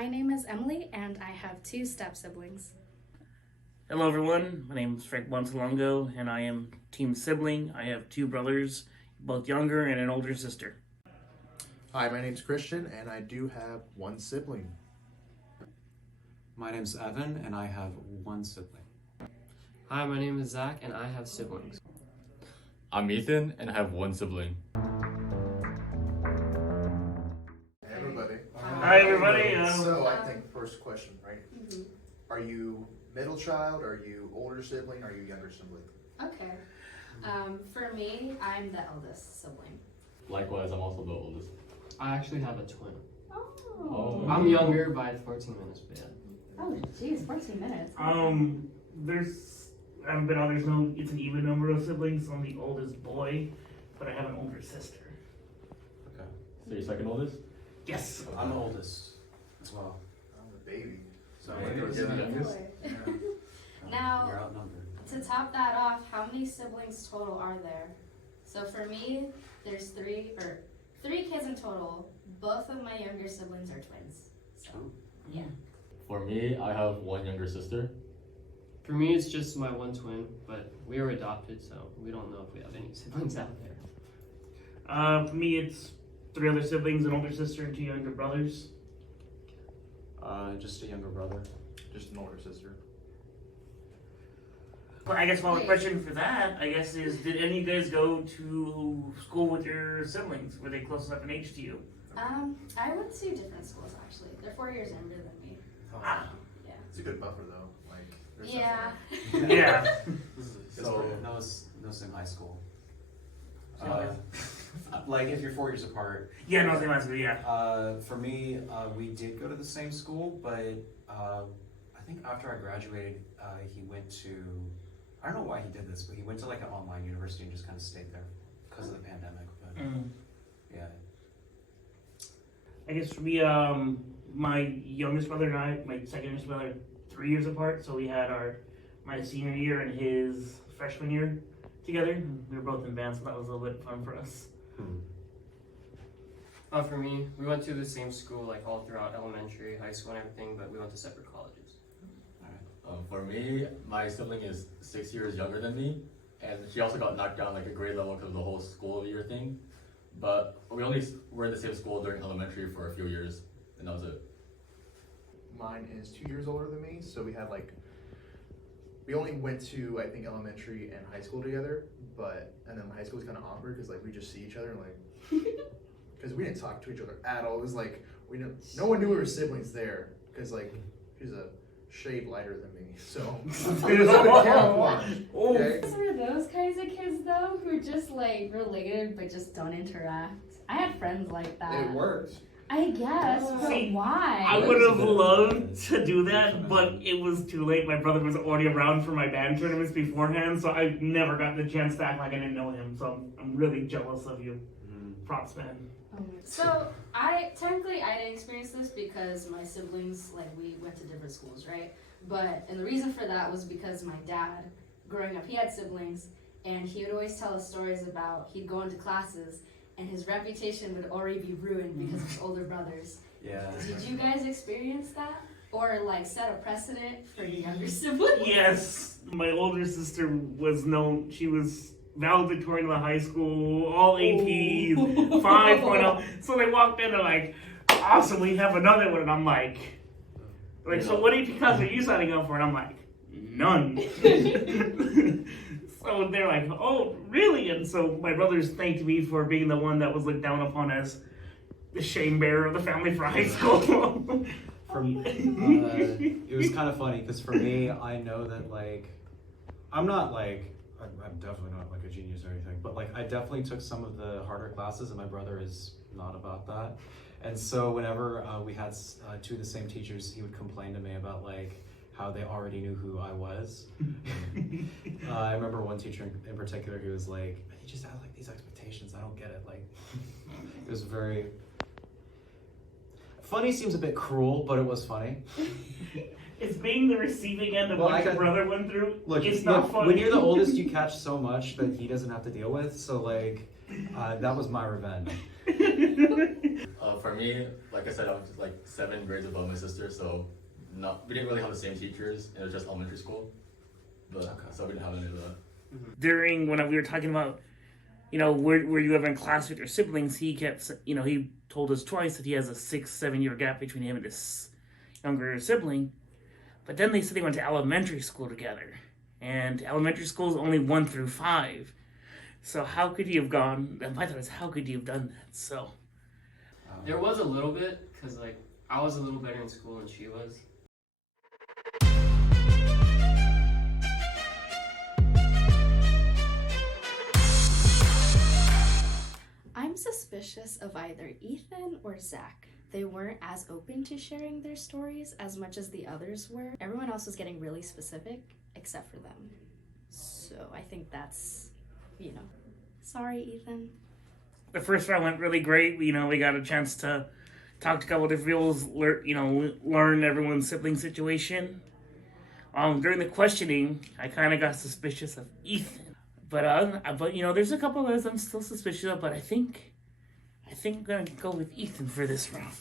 My name is Emily, and I have 2 step-siblings. Hello everyone, my name is Frank Montalongo, and I am team sibling. I have 2 brothers, both younger, and an older sister. Hi, my name's Christian, and I do have 1 sibling. My name's Evan, and I have 1 sibling. Hi, my name is Zach, and I have siblings. I'm Ethan, and I have 1 sibling. Hey, everybody. Hi everybody. So I think first question, right? Mm-hmm. Are you middle child? Are you older sibling? Are you younger sibling? Okay. For me, I'm the eldest sibling. Likewise, I'm also the oldest. I actually have a twin. Oh. I'm younger by 14 minutes, but yeah. Oh, geez, 14 minutes. There's no, it's an even number of siblings. I'm the oldest boy, but I have an older sister. Okay. So you're second oldest? Yes. I'm the oldest as well. I'm the baby. So Maybe. I'm Yeah. the youngest. Yeah. Now, You're outnumbered. to top that off, how many siblings total are there? So for me, there's 3 kids in total. Both of my younger siblings are twins. So, yeah. For me, I have 1 younger sister. For me, it's just my 1 twin, but we were adopted, so we don't know if we have any siblings out there. For me, it's 3 other siblings, an older sister, and 2 younger brothers. Just a younger brother. Just an older sister. Well, I guess my question for that, is, did any of you guys go to school with your siblings? Were they close enough in age to you? I went to different schools, actually. They're 4 years younger than me. Ah. Yeah. It's a good buffer, though. Like, there's Yeah. Yeah. So no same high school. Like if you're 4 years apart. Yeah, no, same answer, yeah. For me, we did go to the same school, but I think after I graduated, he went to, I don't know why he did this, but he went to like an online university and just kind of stayed there because of the pandemic. But yeah. I guess for me, my youngest brother and I, my second youngest brother, 3 years apart. So we had my senior year and his freshman year together. We were both in band, so that was a little bit fun for us. For me, we went to the same school like all throughout elementary, high school, and everything, but we went to separate colleges. For me, my sibling is 6 years younger than me, and she also got knocked down like a grade level because of the whole school year thing. But we only were in the same school during elementary for a few years, and that was it. Mine is 2 years older than me, so we only went to, I think, elementary and high school together, and then high school was kind of awkward because we just see each other and because we didn't talk to each other at all. It was like, no one knew we were siblings there because she's a shade lighter than me, so it was a bit camouflage. Okay? Those were those kinds of kids, though, who just, related but just don't interact. I had friends like that. It worked. I guess, but See, why? I would have loved to do that, but it was too late. My brother was already around for my band tournaments beforehand, so I never got the chance to act like I didn't know him. So I'm really jealous of you. Props, man. So I didn't experience this because my siblings, we went to different schools, right? And the reason for that was because my dad, growing up, he had siblings, and he would always tell us stories about he'd go into classes and his reputation would already be ruined because of his older brothers. Yeah. Did you guys experience that? Or set a precedent for your younger siblings? Yes, my older sister was known. She was valedictorian of the high school, all APs, 5.0. So they walked in and awesome, we have another one. And I'm like, so what AP class are you signing up for? And I'm like, none. So they're like, oh, really? And so my brothers thanked me for being the one that was looked down upon as the shame bearer of the family for high school. It was kind of funny because for me, I know that I'm not I'm definitely not a genius or anything, but I definitely took some of the harder classes, and my brother is not about that. And so whenever we had 2 of the same teachers, he would complain to me about how they already knew who I was. I remember one teacher in particular who was like, "You just have these expectations. I don't get it." It was very funny. Seems a bit cruel, but it was funny. It's being the receiving end of what your brother went through. It's not funny. When you're the oldest, you catch so much that he doesn't have to deal with. So that was my revenge. For me, like I said, I was just like 7 grades above my sister, so we didn't really have the same teachers. It was just elementary school, but so we didn't have any of that. During when we were talking about, where you ever in class with your siblings, he kept, he told us twice that he has a 6-7 year gap between him and his younger sibling. But then they said they went to elementary school together, and elementary school is only 1 through 5. So how could you have gone? My thought is, how could you have done that? So There was a little bit, because like I was a little better in school than she was. I'm suspicious of either Ethan or Zach. They weren't as open to sharing their stories as much as the others were. Everyone else was getting really specific, except for them. So I think that's, sorry, Ethan. the first round went really great. We got a chance to talk to a couple of different people, learn everyone's sibling situation. During the questioning, I kind of got suspicious of Ethan. But there's a couple others I'm still suspicious of, but I think I'm gonna go with Ethan for this round.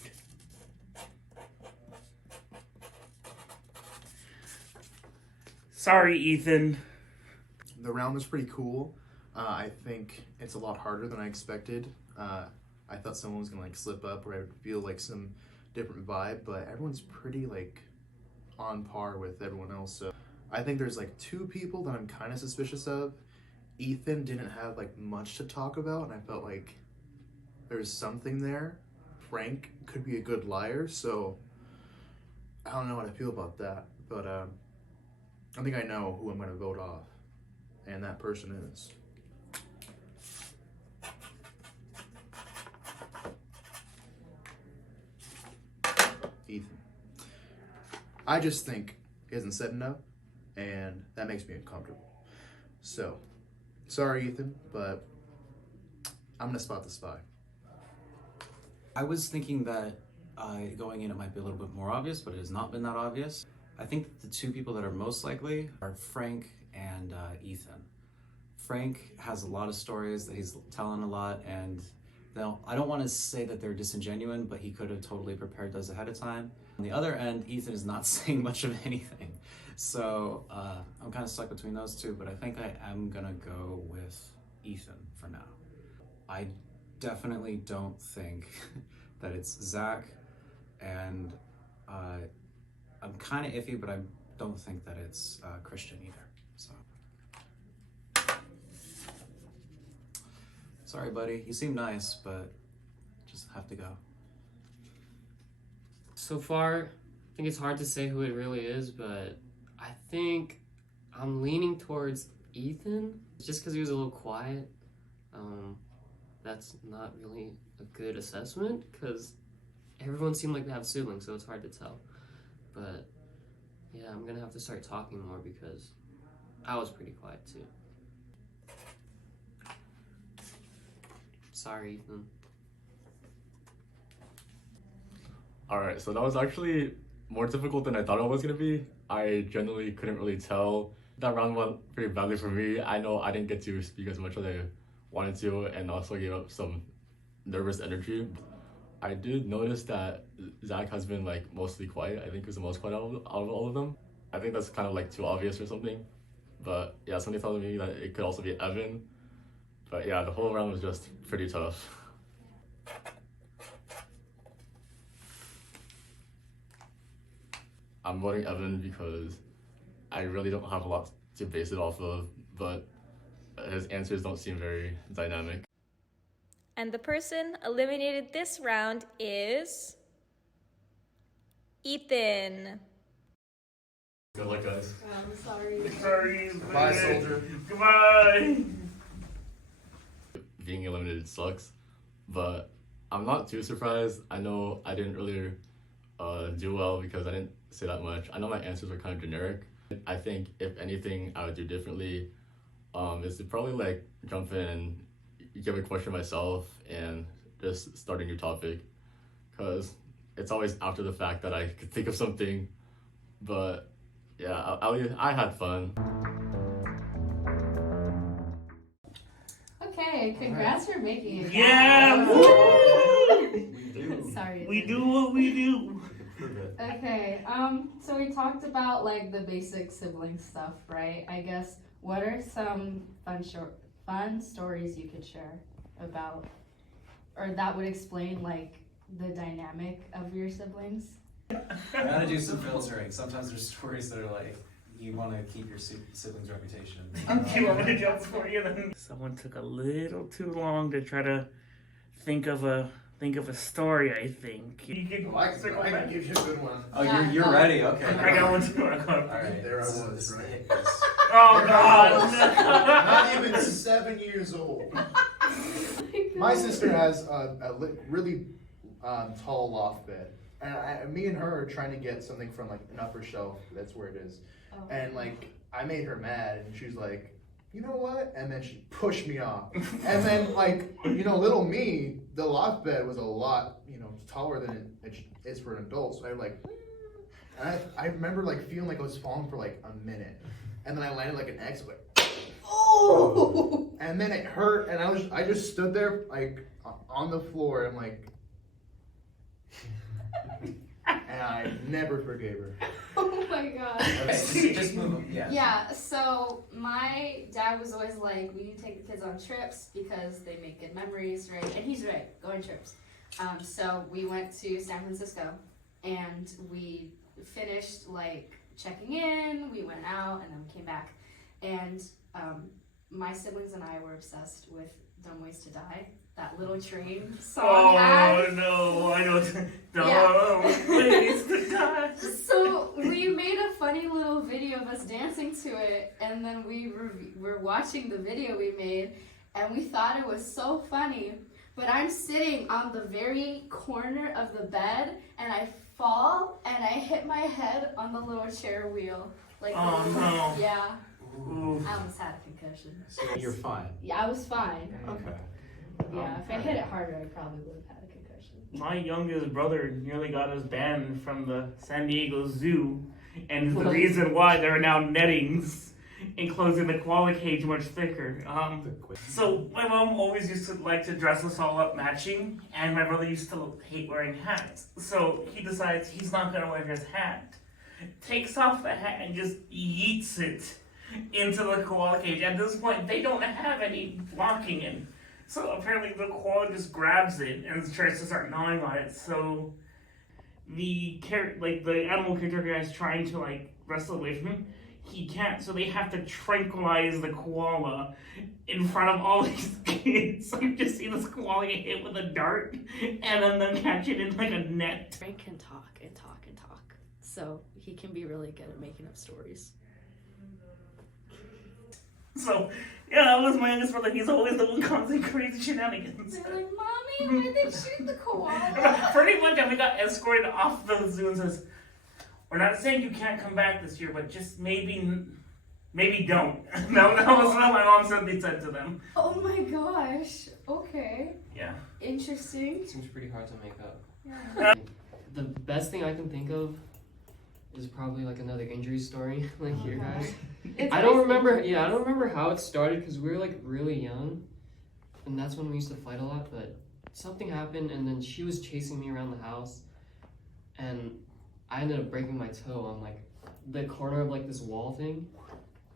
Sorry, Ethan. The round was pretty cool. I think it's a lot harder than I expected. I thought someone was gonna slip up or I would feel some different vibe, but everyone's pretty on par with everyone else. So I think there's 2 people that I'm kind of suspicious of. Ethan didn't have much to talk about, and I felt there's something there. Frank could be a good liar, so I don't know how to feel about that. But I think I know who I'm gonna vote off, and that person is Ethan. I just think he hasn't said enough, and that makes me uncomfortable. So, sorry, Ethan, but I'm gonna spot the spy. I was thinking that going in it might be a little bit more obvious, but it has not been that obvious. I think that the 2 people that are most likely are Frank and Ethan. Frank has a lot of stories that he's telling a lot, and I don't want to say that they're disingenuous, but he could have totally prepared those ahead of time. On the other end, Ethan is not saying much of anything. So I'm kind of stuck between those 2, but I think I am gonna go with Ethan for now. I definitely don't think that it's Zach, and I'm kind of iffy, but I don't think that it's Christian either. So sorry, buddy. You seem nice, but just have to go. So far, I think it's hard to say who it really is, but I think I'm leaning towards Ethan, just because he was a little quiet. That's not really a good assessment, because everyone seemed like they have siblings, so it's hard to tell. But yeah, I'm gonna have to start talking more, because I was pretty quiet too. Sorry, Ethan. Alright, so that was actually more difficult than I thought it was gonna be. I generally couldn't really tell. That round went pretty badly for me. I know I didn't get to speak as much as I wanted to, and also gave up some nervous energy. I did notice that Zach has been mostly quiet. I think he's the most quiet out of all of them. I think that's kind of too obvious or something. But yeah, somebody told me that it could also be Evan. But yeah, the whole round was just pretty tough. I'm voting Evan because I really don't have a lot to base it off of, but his answers don't seem very dynamic. And the person eliminated this round is Ethan. Good luck, guys. I'm sorry. Sorry. Bye, soldier. Goodbye. Being eliminated sucks, but I'm not too surprised. I know I didn't really do well because I didn't say that much. I know my answers were kind of generic. I think if anything I would do differently is to probably jump in and give a question myself and just start a new topic, because it's always after the fact that I could think of something. But yeah, I had fun. Okay, congrats for making it. Yeah. Woo! Sorry. We do what we do. Okay, so we talked about like the basic sibling stuff, right? I guess, what are some fun stories you could share about, or that would explain like the dynamic of your siblings? I gotta do some filtering. Sometimes there's stories that are like, you want to keep your sibling's reputation. Do you want me to jump for you then? Someone took a little too long to try to think of a story, I think. You can I can give you a good one. Oh, Yeah, you're go. ready? Okay. I got one too. Alright. There I was, right? Oh God! Not even 7 years old. My sister has a really tall loft bed. And me and her are trying to get something from like an upper shelf. That's where it is. Oh. And like, I made her mad, and she's like, you know what? And then she pushed me off. And then like, little me, the loft bed was a lot, taller than it is for an adult. So I like, and I remember like feeling like I was falling for like a minute. And then I landed like an X, like, oh! And then it hurt, and I just stood there like on the floor. I'm like, and I never forgave her. Oh my god. Just move them. Yeah. Yeah, so my dad was always like, we need to take the kids on trips because they make good memories, right? And he's right, go on trips. So we went to San Francisco, and we finished like checking in, we went out, and then we came back. And my siblings and I were obsessed with Dumb Ways to Die. That little train song ad. No, I know. Yeah. Ways to Die. So we made a funny little video of us dancing to it, and then we were watching the video we made, and we thought it was so funny. But I'm sitting on the very corner of the bed, and I fall, and I hit my head on the little chair wheel. Like, Oh, no. Yeah, Ooh. I almost had a concussion. So you're fine. Yeah, I was fine. Okay. Yeah, if I hit it harder, I probably would have had a concussion. My youngest brother nearly got us banned from the San Diego Zoo, and the reason why there are now nettings enclosing the koala cage much thicker. So my mom always used to like to dress us all up matching, and my brother used to hate wearing hats. So he decides he's not gonna wear his hat, takes off the hat and just yeets it into the koala cage. At this point, they don't have any blocking in. So apparently the koala just grabs it and tries to start gnawing on it. So the animal caretaker guy is trying to like wrestle away from him. He can't, so they have to tranquilize the koala in front of all these kids. So you just see this koala get hit with a dart, and then them catch it in like a net. Frank can talk and talk and talk, so he can be really good at making up stories. So yeah, that was my youngest brother. He's always the one causing crazy shenanigans. They're like, Mommy, why'd they shoot the koala? Pretty much, and we got escorted off the zoo and says, we're not saying you can't come back this year, but just maybe don't. That was what my mom said they said to them. Oh my gosh. Okay. Yeah. Interesting. Seems pretty hard to make up. Yeah. The best thing I can think of is probably like another injury story, like your guys. I don't remember how it started because we were like really young, and that's when we used to fight a lot. But something happened, and then she was chasing me around the house, and I ended up breaking my toe on like the corner of like this wall thing.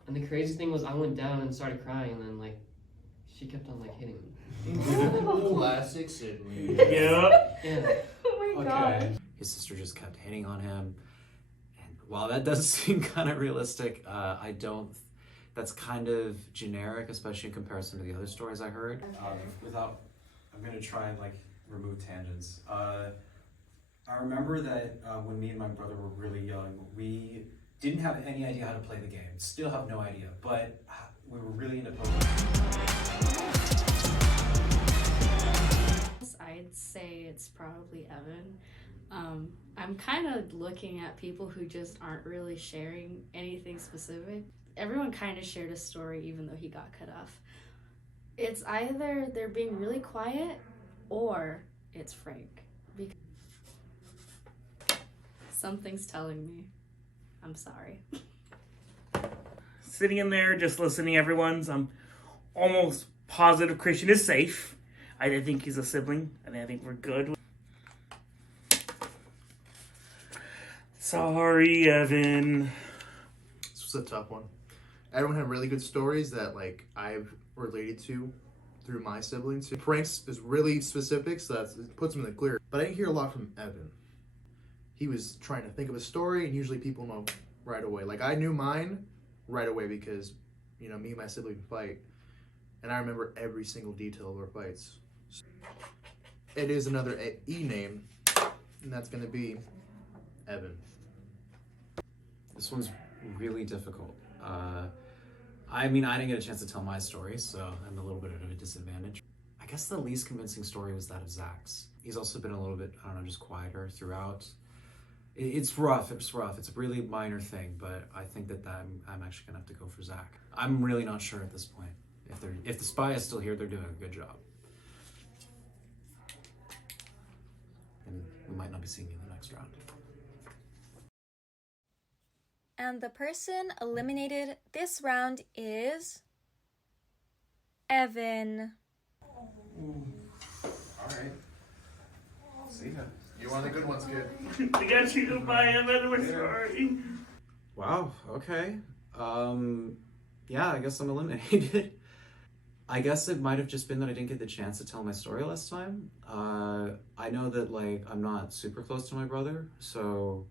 And the crazy thing was I went down and started crying, and then like she kept on like hitting me. Classic sibling. Yeah. Yeah. Oh my god. Okay. His sister just kept hitting on him. And while that does seem kind of realistic, that's kind of generic, especially in comparison to the other stories I heard. I'm gonna try and like remove tangents. I remember that when me and my brother were really young, we didn't have any idea how to play the game. Still have no idea, but we were really into Pokemon. I'd say it's probably Evan. I'm kind of looking at people who just aren't really sharing anything specific. Everyone kind of shared a story even though he got cut off. It's either they're being really quiet or it's Frank. Because something's telling me. I'm sorry. Sitting in there, just listening to everyone's, I'm almost positive Christian is safe. I think he's a sibling, and I think we're good. Sorry, Evan. This was a tough one. Everyone had really good stories that like I've related to through my siblings. Pranks is really specific, so it puts them in the clear. But I didn't hear a lot from Evan. He was trying to think of a story, and usually people know right away. Like I knew mine right away because, you know, me and my sibling fight, and I remember every single detail of our fights. It is another E name, and that's gonna be Evan. This one's really difficult. I mean, I didn't get a chance to tell my story, so I'm a little bit at a disadvantage. I guess the least convincing story was that of Zach's. He's also been a little bit, I don't know, just quieter throughout. It's rough. It's a really minor thing, but I think that I'm actually gonna have to go for Zach. I'm really not sure at this point. If the spy is still here, they're doing a good job. And we might not be seeing you in the next round. And the person eliminated this round is Evan. Alright. See ya. You're one of the good ones, kid. I got cheated by Evan. We're sorry. Wow, okay. Yeah, I guess I'm eliminated. I guess it might have just been that I didn't get the chance to tell my story last time. I know that, like, I'm not super close to my brother, so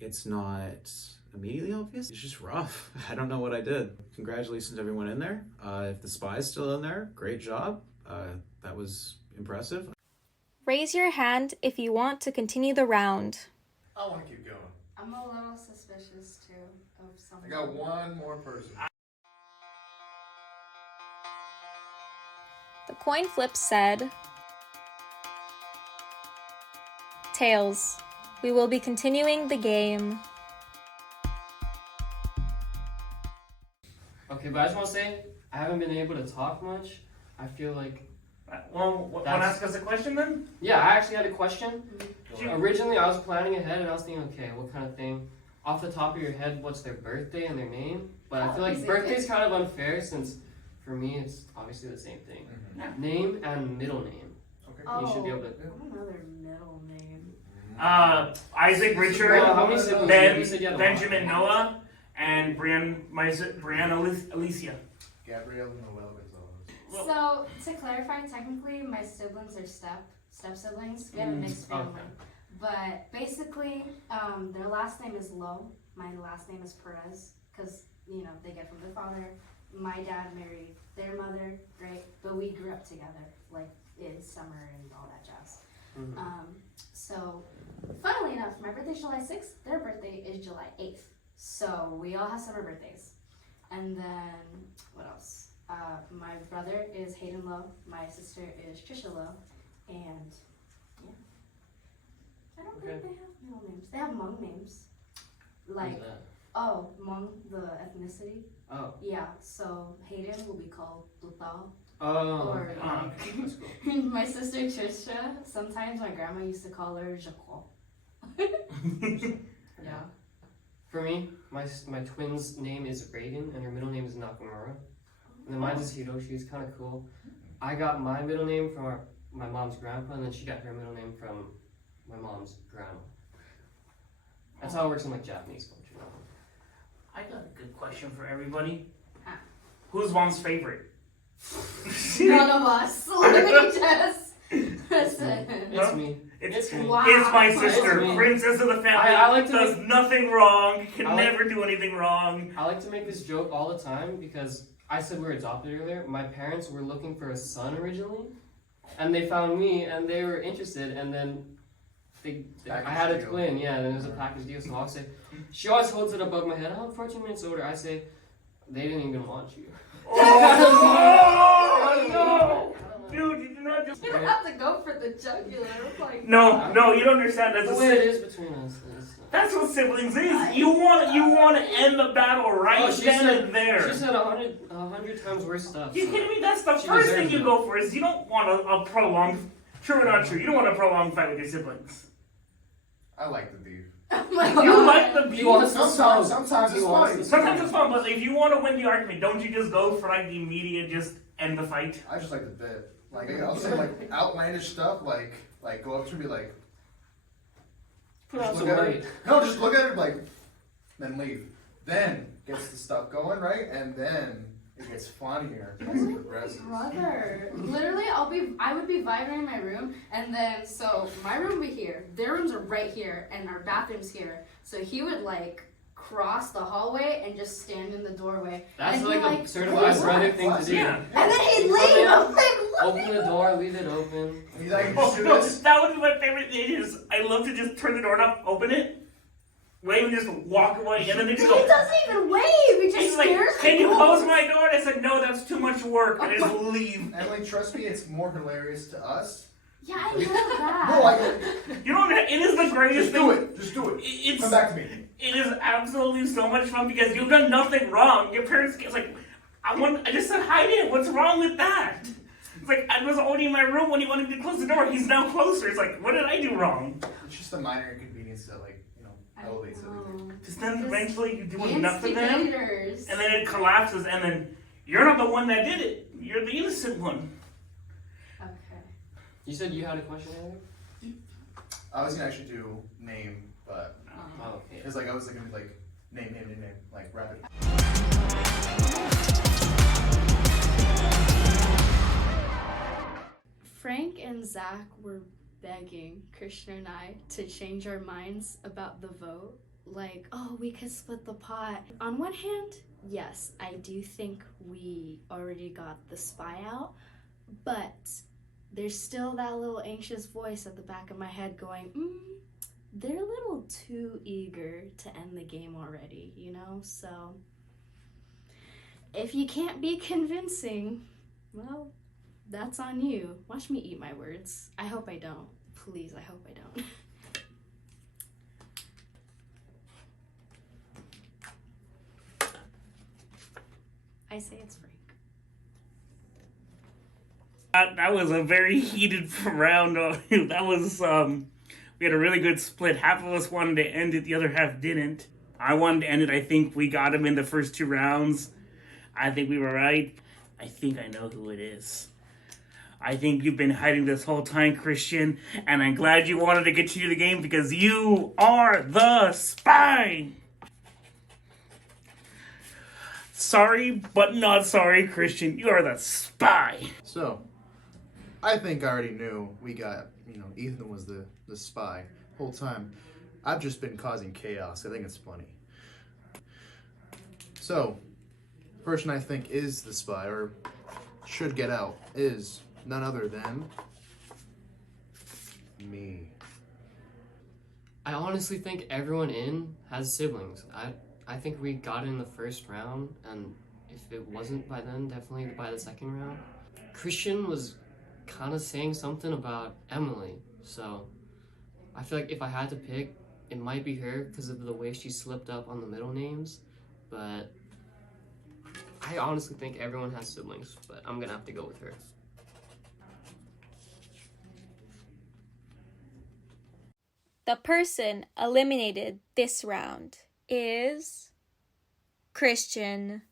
it's not immediately obvious. It's just rough. I don't know what I did. Congratulations to everyone in there. If the spy's still in there, great job. That was impressive. Raise your hand if you want to continue the round. I want to keep going. I'm a little suspicious too of I something. got one more person. The coin flip said tails. We will be continuing the game. Okay, but I just want to say, I haven't been able to talk much. I feel like... Well, want to ask us a question then? Yeah, I actually had a question. Sure. Originally, I was planning ahead and I was thinking, okay, what kind of thing? Off the top of your head, what's their birthday and their name? But I feel like birthday's kind of unfair since, for me, it's obviously the same thing. Mm-hmm. Name and middle name. Okay. You should be able to... I don't know their middle name. Isaac, Richard, Well, how many siblings? You said you had a lot. Benjamin, Noah, and Brianna, Alicia. Gabrielle Noel Gonzalez. So to clarify, technically my siblings are step siblings. We have a mixed family, okay. but basically their last name is Lowe. My last name is Perez because you know they get from their father. My dad married their mother, right? But we grew up together, like in summer and all that jazz. Mm-hmm. So funnily enough, my birthday is July 6th. Their birthday is July 8th. So we all have summer birthdays. And then what else? My brother is Hayden Lowe. My sister is Trisha Lowe. And yeah, I don't think they have middle names. They have Hmong names. Like, Who's that? oh, Hmong, the ethnicity. Oh. Yeah, so Hayden will be called Tutao. Oh. Or Okay. like, That's cool. my sister Trisha, sometimes my grandma used to call her Jaco. Yeah. For me, my twin's name is Reagan and her middle name is Nakamura. And then mine is Hiroshi. It's kind of cool. I got my middle name from my mom's grandpa, and then she got her middle name from my mom's grandma. That's how it works in like Japanese culture. I got a good question for everybody. Ah. Who's mom's favorite? None of us. Let me just listen. It's me. It's me. Wow. It's my It's sister, me. princess of the family. I like to does nothing wrong. Can I like- never do anything wrong. I like to make this joke all the time because I said we were adopted earlier. My parents were looking for a son originally, and they found me, and they were interested, and then I had a twin, yeah, and it was a package deal, so I'll say, she always holds it above my head, I'm 14 minutes older, I say, they didn't even want you. Oh, no! Dude, you did not just... You don't have to go for the jugular. Like, No, you don't understand. The way it is between us is... That's what siblings is. You want to end the battle right she then said, and there. She said 100 times worse stuff. You so- kidding me? That's the She first thing deserves you it. go for is you don't want a prolonged... True or not true? You don't want a prolonged fight with your siblings. I like the beef. oh my You God. like the beef. He wants to Sometimes solve- it's he wants fun. to- Sometimes it's fun, but if you want to win the argument, don't you just go for like the immediate just end the fight? I just like the bit. Like I'll say like outlandish stuff. Like go up to me like, Put on Just some look at weight. her. No, just look at her like, then leave. Then gets the stuff going, right? And then it gets funnier as it progresses. Brother, literally, I would be vibing in my room, and then so my room would be here, their rooms are right here, and our bathroom's here. So he would like cross the hallway and just stand in the doorway. That's and like he'd, a certified "What?" brother thing to do. Yeah. And then he'd leave. I'm like, what? Open the door, leave it open. He's like, Oh, do no, this. that would be my favorite thing. Is I love to just turn the door knob, open it, wave, and just walk away, and then they He just go. doesn't even wave. He just He's like, stares. "Can you at close my door?" And I said, "No, that's too much work." And I just leave. Emily, trust me, it's more hilarious to us. Yeah, I know that. No, I You know, it is the greatest just thing. do it. Just do it. It's Come back to me. It is absolutely so much fun because you've done nothing wrong. Your parents get like, I just said hi to him. What's wrong with that? It's like I was already in my room when he wanted to close the door. He's now closer. It's like, what did I do wrong? It's just a minor inconvenience that, like, elevates everything. Just then Just eventually you do enough for them, instigators. and then it collapses, and then you're not the one that did it. You're the innocent one. Okay. You said you had a question, Eric? I was gonna actually do name, but Oh, okay. it's like I was thinking like name, like rapid. Frank and Zach were begging Christian and I to change our minds about the vote. Like, oh, we could split the pot. On one hand, yes, I do think we already got the spy out, but there's still that little anxious voice at the back of my head going, they're a little too eager to end the game already, you know? So, if you can't be convincing, well, that's on you. Watch me eat my words. I hope I don't. Please, I hope I don't. I say it's Frank. That was a very heated round. That was, we had a really good split. Half of us wanted to end it, the other half didn't. I wanted to end it. I think we got him in the first 2 rounds. I think we were right. I think I know who it is. I think you've been hiding this whole time, Christian, and I'm glad you wanted to continue the game because you are the spy! Sorry, but not sorry, Christian. You are the spy! So, I think I already knew we got, Ethan was the spy whole time. I've just been causing chaos. I think it's funny. So, the person I think is the spy, or should get out, is none other than me. I honestly think everyone in has siblings. I think we got in the first round, and if it wasn't by then, definitely by the second round. Christian was kind of saying something about Emily, so I feel like if I had to pick, it might be her because of the way she slipped up on the middle names, but I honestly think everyone has siblings, but I'm gonna have to go with her. The person eliminated this round is Christian.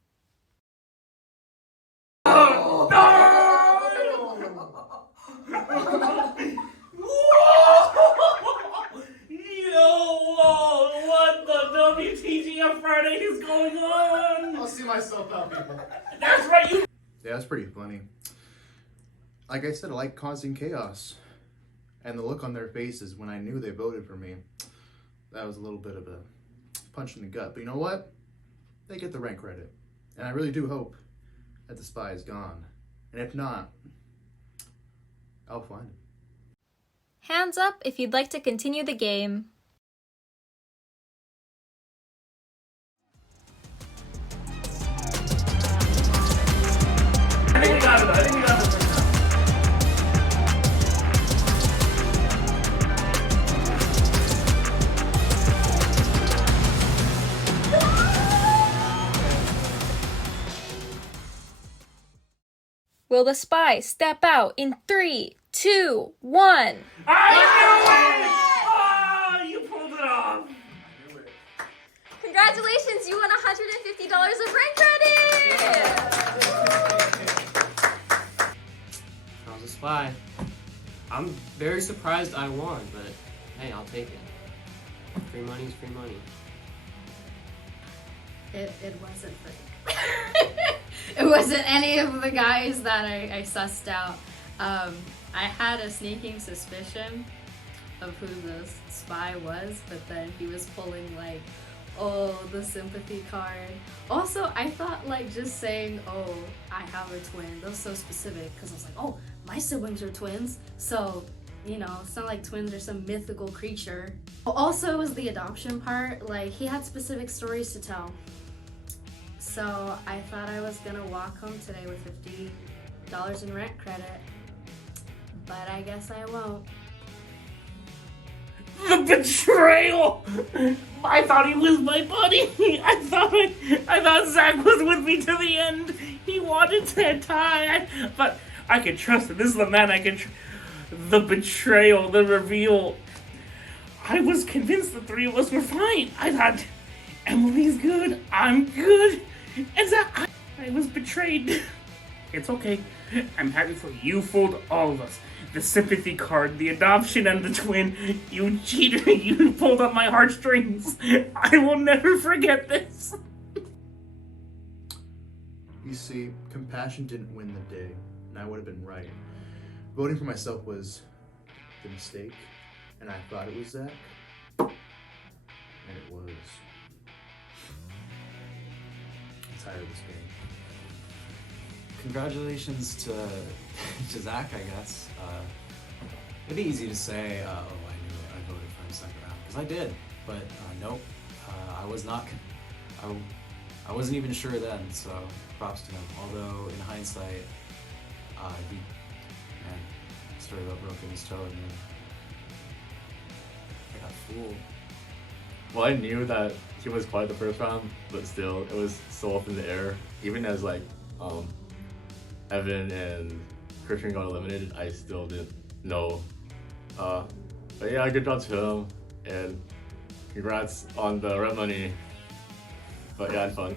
Oh, Yo, what the WTGF Friday is going on? I'll see myself out, people. That's right, you. Yeah, that's pretty funny. Like I said, I like causing chaos. And the look on their faces when I knew they voted for me, that was a little bit of a punch in the gut. But you know what? They get the rent credit. And I really do hope that the spy is gone. And if not, I'll find him. Hands up if you'd like to continue the game. I think we got it. I think we got it. Will the spy step out in 3, 2, 1? I knew it! Oh, you pulled it off. Congratulations, you won $150 of rent credit! I was a spy. I'm very surprised I won, but hey, I'll take it. Free money's free money. It wasn't fake. It wasn't any of the guys that I sussed out. I had a sneaking suspicion of who the spy was, but then he was pulling like, oh, the sympathy card. Also, I thought like just saying, oh, I have a twin, that was so specific, because I was like, oh, my siblings are twins, so, you know, it's not like twins are some mythical creature. Also, it was the adoption part, like, he had specific stories to tell. So I thought I was gonna walk home today with $50 in rent credit, but I guess I won't. The betrayal! I thought he was my buddy. I thought Zach was with me to the end. He wanted to tie, but I could trust him. This is the man I can The betrayal, the reveal. I was convinced the three of us were fine. I thought, Emily's good, I'm good, and Zach, I was betrayed. It's okay. I'm happy for you. You fooled all of us. The sympathy card, the adoption, and the twin. You cheater. You pulled up my heartstrings. I will never forget this. You see, compassion didn't win the day, and I would have been right. Voting for myself was the mistake, and I thought it was Zach, and it was. I'm tired of this game. Congratulations to Zach, I guess. It'd be easy to say, oh, I knew it, I voted for him second round, because I did, but nope, I was not, I wasn't even sure then, so props to him. Although, in hindsight, he straight up broken his toe, and then I got fooled. Well, I knew that he was quiet the first round, but still, it was so up in the air. Even as like, Evan and Christian got eliminated, I still didn't know. But yeah, good job to him, and congrats on the rent money. But yeah, I had fun.